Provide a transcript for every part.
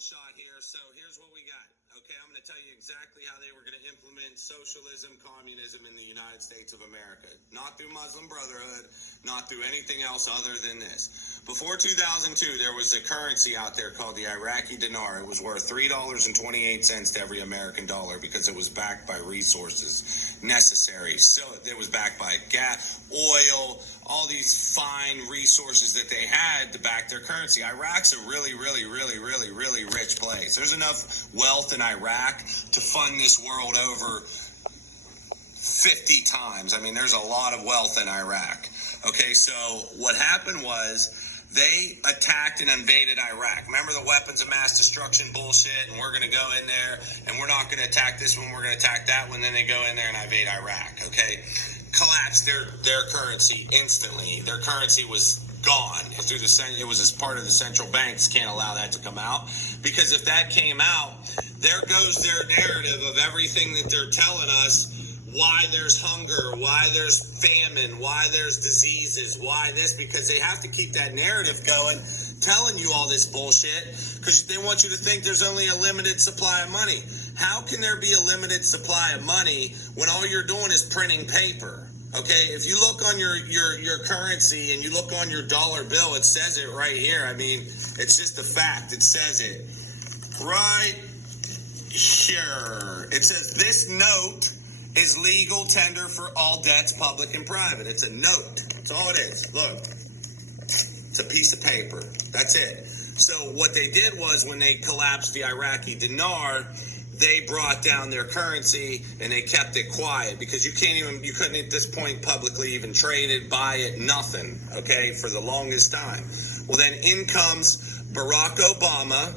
shot here. So here's what we got. Okay, I'm going to tell you exactly how they were going to implement socialism, communism in the United States of America. Not through Muslim Brotherhood, not through anything else other than this. Before 2002, there was a currency out there called the Iraqi dinar. It was worth $3.28 to every American dollar because it was backed by resources necessary. So it was backed by gas, oil, all these fine resources that they had to back their currency. Iraq's a really rich place. There's enough wealth in Iraq to fund this world over 50 times. I mean, there's a lot of wealth in Iraq. Okay, so what happened was they attacked and invaded Iraq. Remember the weapons of mass destruction bullshit, and we're going to go in there, and we're not going to attack this one, we're going to attack that one, then they go in there and invade Iraq, okay? Collapsed their currency instantly. Their currency was gone. It was as part of the central banks. Can't allow that to come out, because if that came out, there goes their narrative of everything that they're telling us. Why there's hunger, why there's famine, why there's diseases, why this, because they have to keep that narrative going, telling you all this bullshit, because they want you to think there's only a limited supply of money. How can there be a limited supply of money when all you're doing is printing paper? Okay, if you look on your currency and you look on your dollar bill, it says it right here. I mean, it's just a fact. It says it right here. It says this note is legal tender for all debts, public and private. It's a note. That's all it is. Look, it's a piece of paper. That's it. So what they did was, when they collapsed the Iraqi dinar, they brought down their currency and they kept it quiet, because you couldn't at this point publicly even trade it, buy it, nothing, okay, for the longest time. Well, then in comes Barack Obama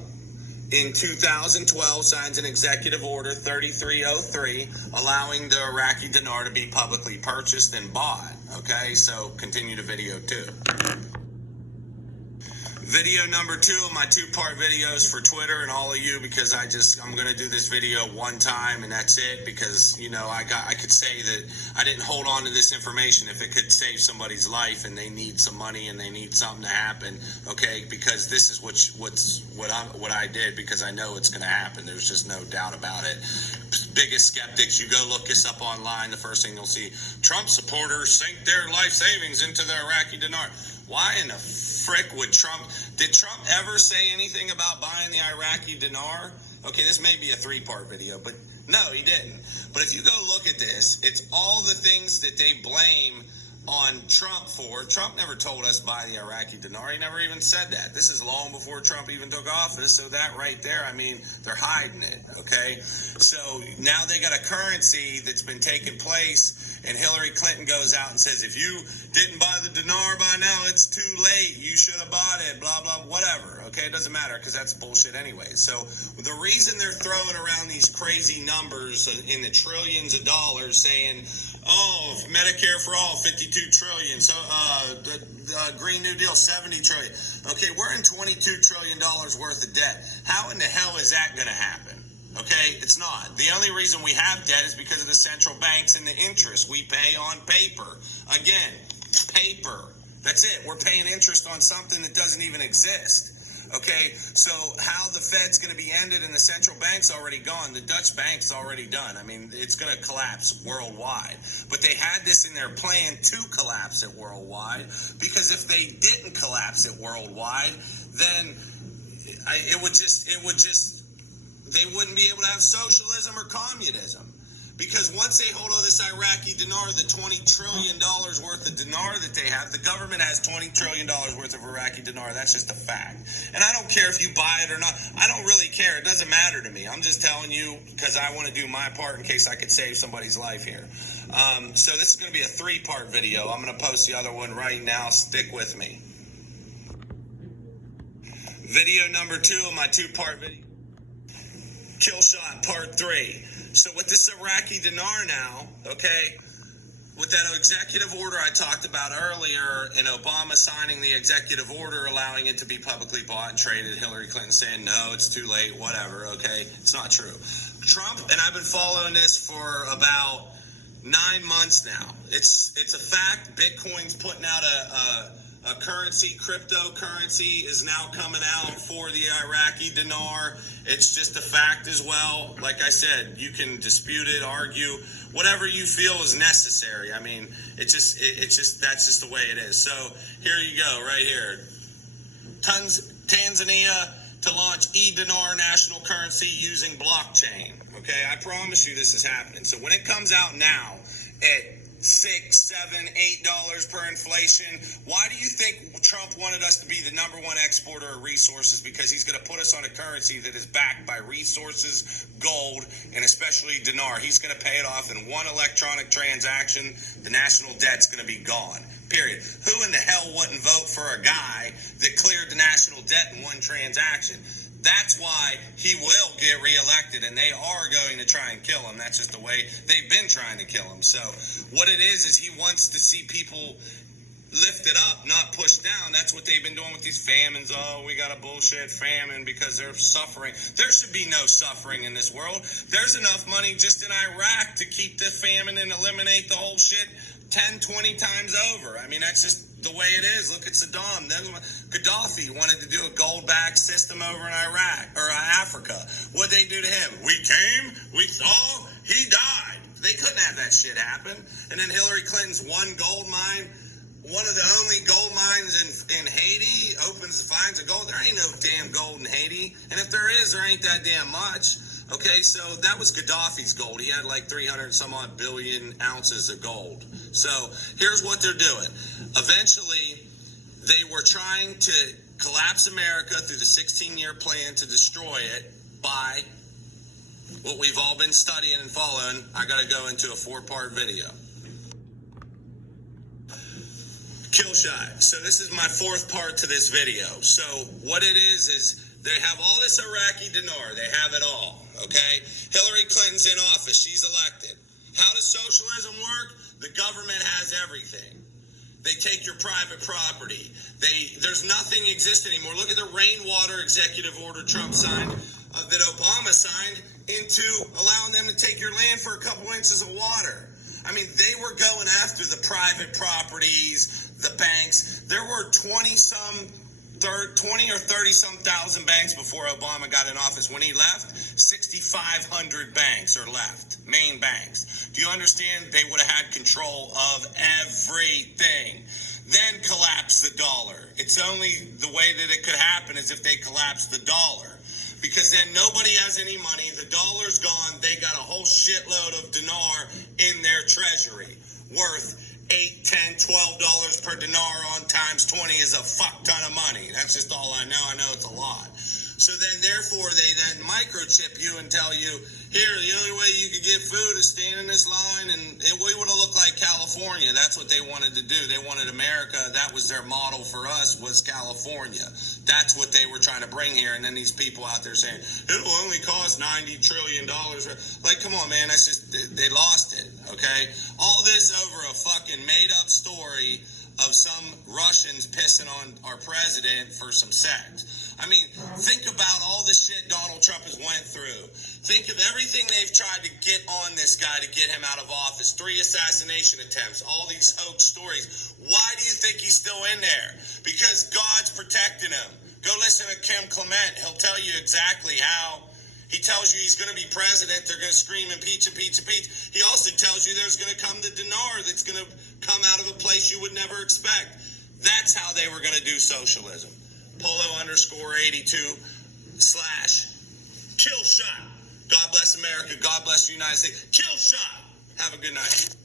in 2012, signs an executive order 3303 allowing the Iraqi dinar to be publicly purchased and bought. Okay, so continue to video 2. Video number 2 of my 2-part videos for Twitter and all of you, because I'm going to do this video one time and that's it, because, you know, I could say that I didn't hold on to this information if it could save somebody's life and they need some money and they need something to happen, okay, because this is what I did, because I know it's going to happen. There's just no doubt about it. Biggest skeptics, you go look this up online, the first thing you'll see, Trump supporters sink their life savings into the Iraqi dinar. Why in the frick would did Trump ever say anything about buying the Iraqi dinar? Okay, this may be a 3-part video, but no, he didn't. But if you go look at this, it's all the things that they blame on Trump for. Trump never told us buy the Iraqi dinar. He never even said that. This is long before Trump even took office, so that right there, I mean, they're hiding it, okay? So now they got a currency that's been taking place, and Hillary Clinton goes out and says, if you didn't buy the dinar by now, it's too late. You should have bought it, blah, blah, whatever, okay? It doesn't matter, because that's bullshit anyway. So the reason they're throwing around these crazy numbers in the trillions of dollars, saying, oh, Medicare for all, 52 trillion. So the Green New Deal, 70 trillion. Okay, we're in $22 trillion worth of debt. How in the hell is that going to happen? Okay, it's not. The only reason we have debt is because of the central banks and the interest. We pay on paper. Again, paper. That's it. We're paying interest on something that doesn't even exist. Okay, so how the Fed's going to be ended and the central bank's already gone. The Dutch bank's already done. I mean, it's going to collapse worldwide. But they had this in their plan to collapse it worldwide, because if they didn't collapse it worldwide, then they wouldn't be able to have socialism or communism. Because once they hold on this Iraqi dinar, the $20 trillion worth of dinar that they have, the government has $20 trillion worth of Iraqi dinar. That's just a fact. And I don't care if you buy it or not. I don't really care. It doesn't matter to me. I'm just telling you because I want to do my part in case I could save somebody's life here. So this is going to be a 3-part video. I'm going to post the other one right now. Stick with me. Video number 2 of my 2-part video. Kill shot part 3. So with this Iraqi dinar now, okay, with that executive order I talked about earlier, and Obama signing the executive order allowing it to be publicly bought and traded, Hillary Clinton saying, no, it's too late, whatever, okay, it's not true. Trump, and I've been following this for about 9 months now. It's a fact. Bitcoin's putting out currency, cryptocurrency is now coming out for the Iraqi dinar. It's just a fact as well. Like I said, you can dispute it, argue, whatever you feel is necessary. I mean, it's just that's just the way it is. So here you go, right here. Tanzania to launch e-dinar national currency using blockchain. Okay, I promise you this is happening. So when it comes out now at $6, $7, $8 per inflation, why do you think Trump wanted us to be the number one exporter of resources? Because he's going to put us on a currency that is backed by resources, gold, and especially dinar. He's going to pay it off in one electronic transaction. The national debt's going to be gone. Period. Who in the hell wouldn't vote for a guy that cleared the national debt in one transaction? That's why he will get reelected, and they are going to try and kill him. That's just the way they've been trying to kill him. So what it is he wants to see people lifted up, not pushed down. That's what they've been doing with these famines. Oh, we got a bullshit famine because they're suffering. There should be no suffering in this world. There's enough money just in Iraq to keep the famine and eliminate the whole shit 10, 20 times over. I mean, that's just the way it is. Look at Saddam. Gaddafi wanted to do a gold-backed system over in Iraq or Africa. What'd they do to him? We came, we saw, he died. They couldn't have that shit happen. And then Hillary Clinton's one gold mine, one of the only gold mines in Haiti, finds a gold. There ain't no damn gold in Haiti. And if there is, there ain't that damn much. Okay, so that was Gaddafi's gold. He had like 300 some odd billion ounces of gold. So here's what they're doing. Eventually, they were trying to collapse America through the 16-year plan to destroy it by what we've all been studying and following. I got to go into a 4-part video. Kill shot. So this is my 4th part to this video. So what it is they have all this Iraqi dinar. They have it all. Okay? Hillary Clinton's in office. She's elected. How does socialism work? The government has everything. They take your private property. There's nothing exists anymore. Look at the rainwater executive order Trump signed, that Obama signed, into allowing them to take your land for a couple inches of water. I mean, they were going after the private properties, the banks. There were 20 or 30 some thousand banks before Obama got in office. When he left, 6,500 banks are left, main banks. Do you understand? They would have had control of everything. Then collapse the dollar. It's only the way that it could happen is if they collapse the dollar. Because then nobody has any money. The dollar's gone. They got a whole shitload of dinar in their treasury worth $8, $10, $12 per dinar on times 20 is a fuck ton of money. That's just all I know. I know it's a lot. So then, therefore, they then microchip you and tell you, here, the only way you could get food is stand in this line, and we would have looked like California. That's what they wanted to do. They wanted America. That was their model for us, was California. That's what they were trying to bring here. And then these people out there saying, it'll only cost $90 trillion. Like, come on, man. That's just, they lost it, okay? All this over a fucking made-up story of some Russians pissing on our president for some sex. I mean, think about all the shit Donald Trump has went through. Think of everything they've tried to get on this guy to get him out of office. 3 assassination attempts, all these hoax stories. Why do you think he's still in there? Because God's protecting him. Go listen to Kim Clement. He'll tell you exactly how. He tells you he's going to be president. They're going to scream impeach, impeach, impeach. He also tells you there's going to come the dinar that's going to come out of a place you would never expect. That's how they were going to do socialism. Polo_82/kill shot. God bless America. God bless the United States. Kill shot. Have a good night.